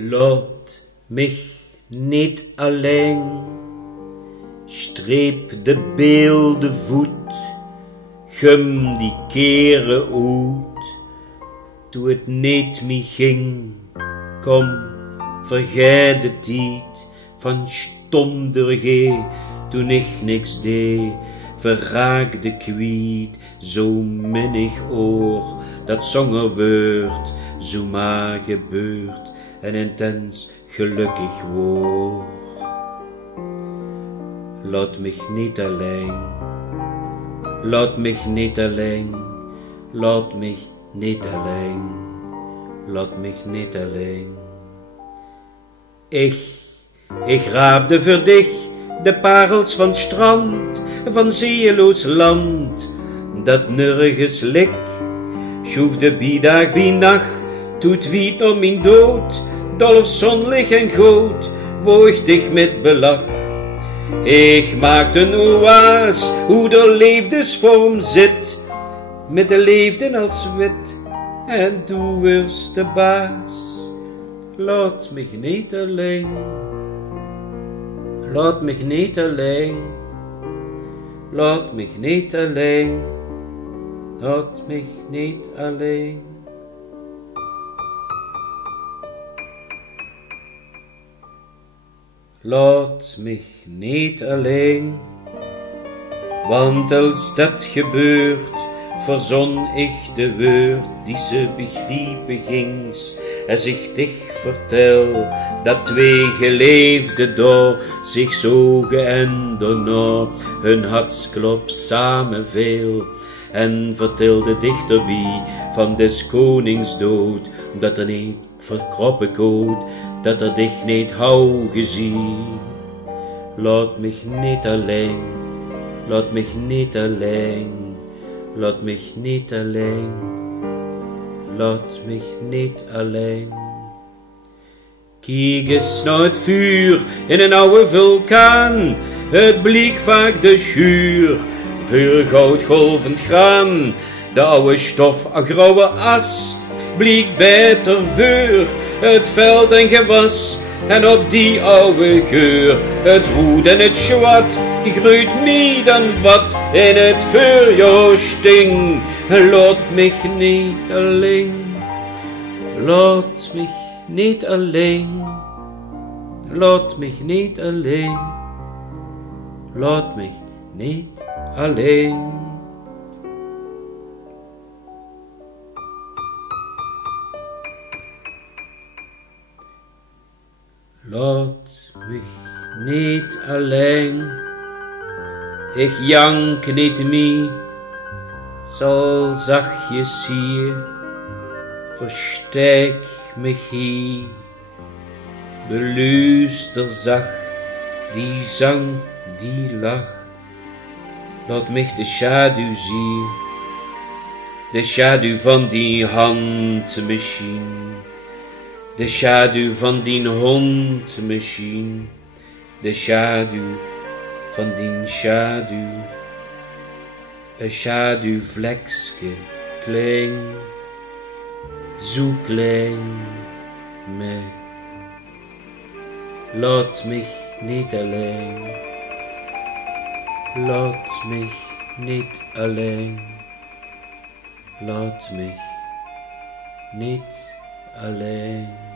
Laat mich niet alleen, streep de beelde voet, gum die keren uit, toen het niet mee ging. Kom, vergeet de tijd van stomdergee, toen ik niks deed, verraakte kwiet, zo minnig oor, dat zonger wordt, zo maar gebeurt, en intens gelukkig word. Laat mich niet alleen, laat mich niet alleen, laat mich niet alleen, laat mich niet alleen. Ik raapde voor dich de parels van strand, van zeeloos land, dat nergens lik, schoefde bij dag bij nacht, toet wiet om mijn dood, dolf zonlig en groot, woog dich met belach. Ik maakte een oase, hoe de levensvorm zit, met de leefden als wit, en du wirst de baas. Laat mich niet alleen, laat mich niet alleen, laat mich niet alleen, laat mich niet alleen. Laat mich niet alleen, want als dat gebeurt, verzon ik de woord die ze begrijpen gings, als ik dich vertel, dat twee geleefden door zich zogen en daarna hun hartsklop samen veel, en vertelde dichterbij van des konings dood, dat er niet verkroppen koot, dat er dich niet hou gezien. Laat mich niet alleen, laat mich niet alleen, laat mich niet alleen, laat mich niet alleen. Kijk eens naar het vuur in een oude vulkaan, het bliek vaak de schuur, vuur goudgolvend graan, de oude stof a grauwe as, bliek beter vuur, het veld en gewas, en op die oude geur, het roet en het zwart, groeit meer dan wat in het vuur sting. Laat mich niet alleen, laat mich niet alleen, laat mich niet alleen, laat mich niet alleen. Laat mich niet alleen, ik jank niet meer, zal zachtjes hier, versteek mich hier, beluister zacht die zang, die lach, laat mich de schaduw zien, de schaduw van die hand misschien. De schaduw van die hond misschien, de schaduw van die schaduw, een schaduwvlekske klein, zo klein me. Laat mich niet alleen, laat mich niet alleen, laat mich niet alleen.